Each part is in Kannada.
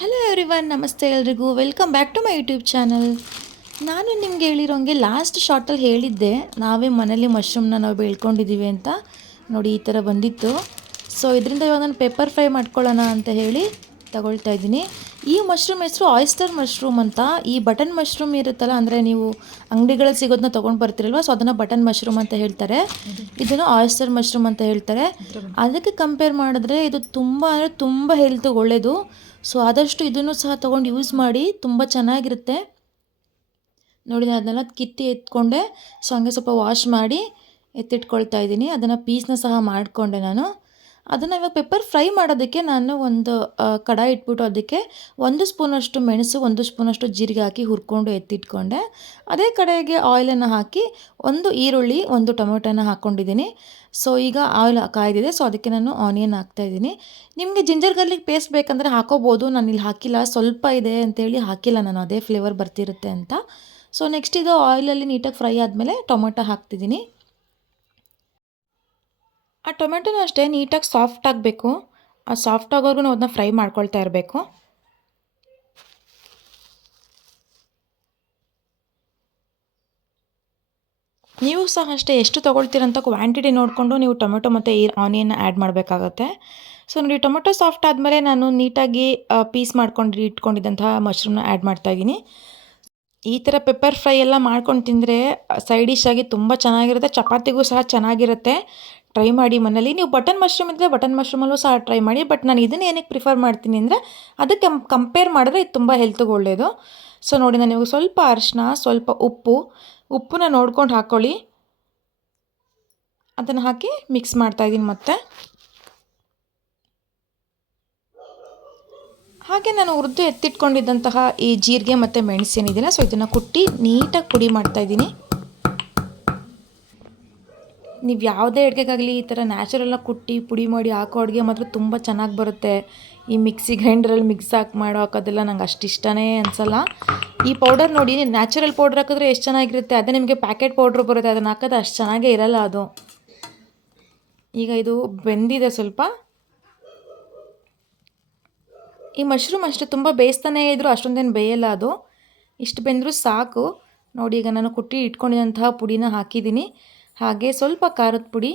ಹಲೋ ಎವ್ರಿವನ್ ನಮಸ್ತೆ ಎಲ್ರಿಗೂ. Welcome back to my YouTube channel ನಾನು ನಿಮ್ಗೆ ಹೇಳಿರೋಂಗೆ ಲಾಸ್ಟ್ ಶಾರ್ಟಲ್ಲಿ ಹೇಳಿದ್ದೆ. ನಾವೇ ಮನೇಲಿ ಮಶ್ರೂಮ್ನ ನಾವು ಬೆಳ್ಕೊಂಡಿದ್ದೀವಿ ಅಂತ. ನೋಡಿ, ಈ ಥರ ಬಂದಿತ್ತು. ಸೊ ಇದರಿಂದ ಇವಾಗ ನಾನು ಪೆಪ್ಪರ್ ಫ್ರೈ ಮಾಡ್ಕೊಳ್ಳೋಣ ಅಂತ ಹೇಳಿ ತಗೊಳ್ತಾ ಇದ್ದೀನಿ. ಈ ಮಶ್ರೂಮ್ ಹೆಸರು ಆಯಿಸ್ಟರ್ ಮಶ್ರೂಮ್ ಅಂತ. ಈ ಬಟನ್ ಮಶ್ರೂಮ್ ಇರುತ್ತಲ್ಲ, ಅಂದರೆ ನೀವು ಅಂಗಡಿಗಳಲ್ಲಿ ಸಿಗೋದನ್ನ ತೊಗೊಂಡು ಬರ್ತಿರಲ್ವ, ಸೊ ಅದನ್ನು ಬಟನ್ ಮಶ್ರೂಮ್ ಅಂತ ಹೇಳ್ತಾರೆ. ಇದನ್ನು ಆಯಿಸ್ಟರ್ ಮಶ್ರೂಮ್ ಅಂತ ಹೇಳ್ತಾರೆ. ಅದಕ್ಕೆ ಕಂಪೇರ್ ಮಾಡಿದ್ರೆ ಇದು ತುಂಬ, ಅಂದರೆ ತುಂಬ ಹೆಲ್ತ್ಗೆ ಒಳ್ಳೆಯದು ಸೊ ಆದಷ್ಟು ಇದನ್ನು ಸಹ ತೊಗೊಂಡು ಯೂಸ್ ಮಾಡಿ, ತುಂಬ ಚೆನ್ನಾಗಿರುತ್ತೆ. ನೋಡಿ, ನಾನು ಅದನ್ನೆಲ್ಲ ಕಿತ್ತಿ ಎತ್ಕೊಂಡೆ. ಸೊ ಹಂಗೆ ಸ್ವಲ್ಪ ವಾಶ್ ಮಾಡಿ ಎತ್ತಿಟ್ಕೊಳ್ತಾ ಇದ್ದೀನಿ. ಅದನ್ನು ಪೀಸ್ನ ಸಹ ಮಾಡಿಕೊಂಡೆ ನಾನು. ಅದನ್ನು ಇವಾಗ ಪೆಪ್ಪರ್ ಫ್ರೈ ಮಾಡೋದಕ್ಕೆ ನಾನು ಒಂದು ಕಡಾಯಿ ಇಟ್ಬಿಟ್ಟು ಅದಕ್ಕೆ ಒಂದು ಸ್ಪೂನಷ್ಟು ಮೆಣಸು, ಒಂದು ಸ್ಪೂನಷ್ಟು ಜೀರಿಗೆ ಹಾಕಿ ಹುರ್ಕೊಂಡು ಎತ್ತಿಟ್ಕೊಂಡೆ. ಅದೇ ಕಡೆಗೆ ಆಯಿಲನ್ನು ಹಾಕಿ ಒಂದು ಈರುಳ್ಳಿ, ಒಂದು ಟೊಮೆಟೊನ ಹಾಕ್ಕೊಂಡಿದ್ದೀನಿ ಸೊ ಈಗ ಆಯಿಲ್ ಕಾಯ್ದಿದೆ. ಸೊ ಅದಕ್ಕೆ ನಾನು ಆನಿಯನ್ ಹಾಕ್ತಾಯಿದ್ದೀನಿ ನಿಮಗೆ ಜಿಂಜರ್ ಗಾರ್ಲಿಕ್ ಪೇಸ್ಟ್ ಬೇಕಂದರೆ ಹಾಕೋಬೋದು. ನಾನು ಇಲ್ಲಿ ಹಾಕಿಲ್ಲ. ಸ್ವಲ್ಪ ಇದೆ ಅಂತೇಳಿ ಹಾಕಿಲ್ಲ ನಾನು. ಅದೇ ಫ್ಲೇವರ್ ಬರ್ತಿರುತ್ತೆ ಅಂತ. ಸೊ ನೆಕ್ಸ್ಟ್ ಇದು ಆಯಿಲಲ್ಲಿ ನೀಟಾಗಿ ಫ್ರೈ ಆದಮೇಲೆ ಟೊಮೆಟೊ ಹಾಕ್ತಿದ್ದೀನಿ. ಆ ಟೊಮೆಟೊನೂ ಅಷ್ಟೇ ನೀಟಾಗಿ ಸಾಫ್ಟ್ ಆಗಬೇಕು. ಆ ಸಾಫ್ಟ್ ಆಗೋವರೆಗೂ ನಾವು ಅದನ್ನ ಫ್ರೈ ಮಾಡ್ಕೊಳ್ತಾ ಇರಬೇಕು. ನೀವು ಸಹ ಅಷ್ಟೇ ಎಷ್ಟು ತೊಗೊಳ್ತೀರಂತ ಕ್ವಾಂಟಿಟಿ ನೋಡಿಕೊಂಡು ನೀವು ಟೊಮೆಟೊ ಮತ್ತು ಈ ಆನಿಯನ್ ಆ್ಯಡ್ ಮಾಡಬೇಕಾಗತ್ತೆ. ಸೊ ನೋಡಿ, ಟೊಮೆಟೊ ಸಾಫ್ಟ್ ಆದಮೇಲೆ ನಾನು ನೀಟಾಗಿ ಪೀಸ್ ಮಾಡ್ಕೊಂಡು ಇಟ್ಕೊಂಡಿದ್ದಂತಹ ಮಶ್ರೂಮ್ನ ಆ್ಯಡ್ ಮಾಡ್ತಾಯಿದ್ದೀನಿ ಈ ಥರ ಪೆಪ್ಪರ್ ಫ್ರೈ ಎಲ್ಲ ಮಾಡ್ಕೊಂಡು ತಿಂದರೆ ಸೈಡ್ ಡಿಶ್ ಆಗಿ ತುಂಬ ಚೆನ್ನಾಗಿರುತ್ತೆ, ಚಪಾತಿಗೂ ಸಹ ಚೆನ್ನಾಗಿರುತ್ತೆ. ಟ್ರೈ ಮಾಡಿ ಮನೇಲಿ ನೀವು ಬಟನ್ ಮಶ್ರೂಮ್ ಇದ್ದರೆ ಬಟನ್ ಮಶ್ರೂಮಲ್ಲೂ ಸಹ ಟ್ರೈ ಮಾಡಿ ಬಟ್ ನಾನು ಇದನ್ನು ಏನಕ್ಕೆ ಪ್ರಿಫರ್ ಮಾಡ್ತೀನಿ ಅಂದರೆ ಅದಕ್ಕೆ ಕಂಪೇರ್ ಮಾಡಿದ್ರೆ ಇದು ತುಂಬ ಹೆಲ್ತ್ಗೆ ಒಳ್ಳೆಯದು ಸೊ ನೋಡಿ, ನಾನು ಇವಾಗ ಸ್ವಲ್ಪ ಅರಿಶಿನ ಸ್ವಲ್ಪ ಉಪ್ಪು, ಉಪ್ಪನ್ನ ನೋಡ್ಕೊಂಡು ಹಾಕ್ಕೊಳ್ಳಿ ಅದನ್ನು ಹಾಕಿ ಮಿಕ್ಸ್ ಮಾಡ್ತಾಯಿದ್ದೀನಿ ಮತ್ತೆ. ಹಾಗೆ ನಾನು ಹುರಿದು ಎತ್ತಿಟ್ಕೊಂಡಿದ್ದಂತಹ ಈ ಜೀರಿಗೆ ಮತ್ತು ಮೆಣಸೇನಿದೆಯಲ್ಲ ಸೊ ಇದನ್ನು ಕುಟ್ಟಿ ನೀಟಾಗಿ ಪುಡಿ ಮಾಡ್ತಾಯಿದ್ದೀನಿ ನೀವು ಯಾವುದೇ ಅಡುಗೆಗಾಗಲಿ ಈ ಥರ ನ್ಯಾಚುರಲಾಗಿ ಕುಟ್ಟಿ ಪುಡಿ ಮಾಡಿ ಹಾಕೋ ಅಡುಗೆ ಮಾತ್ರ ತುಂಬ ಚೆನ್ನಾಗಿ ಬರುತ್ತೆ. ಈ ಮಿಕ್ಸಿ ಗ್ರೈಂಡ್ರಲ್ಲಿ ಮಿಕ್ಸ್ ಹಾಕಿ ಮಾಡೋ ಹಾಕೋದೆಲ್ಲ ನಂಗೆ ಅಷ್ಟು ಇಷ್ಟನೇ ಅನಿಸಲ್ಲ. ಈ ಪೌಡರ್ ನೋಡಿ ನ್ಯಾಚುರಲ್ ಪೌಡ್ರ್ ಹಾಕಿದ್ರೆ ಎಷ್ಟು ಚೆನ್ನಾಗಿರುತ್ತೆ, ಅದೇ ನಿಮಗೆ ಪ್ಯಾಕೆಟ್ ಪೌಡ್ರ್ ಬರುತ್ತೆ, ಅದನ್ನು ಹಾಕೋದು ಅಷ್ಟು ಚೆನ್ನಾಗೇ ಇರಲ್ಲ ಅದು. ಈಗ ಇದು ಬೆಂದಿದೆ ಸ್ವಲ್ಪ. ಈ ಮಶ್ರೂಮ್ ಅಷ್ಟೇ ತುಂಬ ಬೇಯಿಸ್ತಾನೇ ಇದ್ದರೂ ಅಷ್ಟೊಂದೇನು ಬೇಯಲ್ಲ ಅದು. ಇಷ್ಟು ಬೆಂದರೂ ಸಾಕು. ನೋಡಿ ಈಗ ನಾನು ಕುಟ್ಟಿ ಇಟ್ಕೊಂಡಿದ್ದಂತಹ ಪುಡಿನ ಹಾಕಿದ್ದೀನಿ. ಹಾಗೆ ಸ್ವಲ್ಪ ಖಾರದ ಪುಡಿ,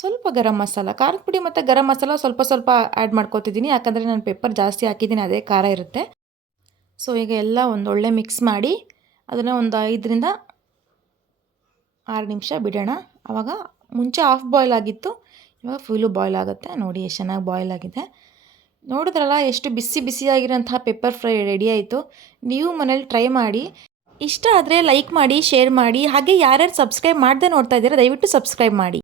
ಸ್ವಲ್ಪ ಗರಂ ಮಸಾಲ. ಖಾರದ ಪುಡಿ ಮತ್ತು ಗರಂ ಮಸಾಲ ಸ್ವಲ್ಪ ಸ್ವಲ್ಪ ಆ್ಯಡ್ ಮಾಡ್ಕೋತಿದ್ದೀನಿ. ಯಾಕಂದರೆ ನಾನು ಪೆಪ್ಪರ್ ಜಾಸ್ತಿ ಹಾಕಿದ್ದೀನಿ, ಅದೇ ಖಾರ ಇರುತ್ತೆ. ಸೊ ಈಗ ಎಲ್ಲ ಒಂದೊಳ್ಳೆ ಮಿಕ್ಸ್ ಮಾಡಿ, ಅದನ್ನು ಒಂದು ಐದರಿಂದ ಆರು ನಿಮಿಷ ಬಿಡೋಣ. ಆವಾಗ ಮುಂಚೆ ಹಾಫ್ ಬಾಯ್ಲ್ ಆಗಿತ್ತು, ಇವಾಗ ಫುಲ್ಲು ಬಾಯ್ಲ್ ಆಗುತ್ತೆ. ನೋಡಿ, ಎಷ್ಟು ಚೆನ್ನಾಗಿ ಬಾಯ್ಲ್ ಆಗಿದೆ. ನೋಡಿದ್ರಲ್ಲ, ಎಷ್ಟು ಬಿಸಿ ಬಿಸಿಯಾಗಿರೋಂತಹ ಪೆಪ್ಪರ್ ಫ್ರೈ ರೆಡಿ ಆಯಿತು. ನೀವು ಮನೇಲಿ ಟ್ರೈ ಮಾಡಿ. ಇಷ್ಟ ಆದರೆ ಲೈಕ್ ಮಾಡಿ ಶೇರ್ ಮಾಡಿ, ಹಾಗೆ ಯಾರ್ಯಾರು ಸಬ್ಸ್ಕ್ರೈಬ್ ಮಾಡದೆ ನೋಡ್ತಾ ಇದ್ದೀರಾ, ದಯವಿಟ್ಟು ಸಬ್ಸ್ಕ್ರೈಬ್ ಮಾಡಿ.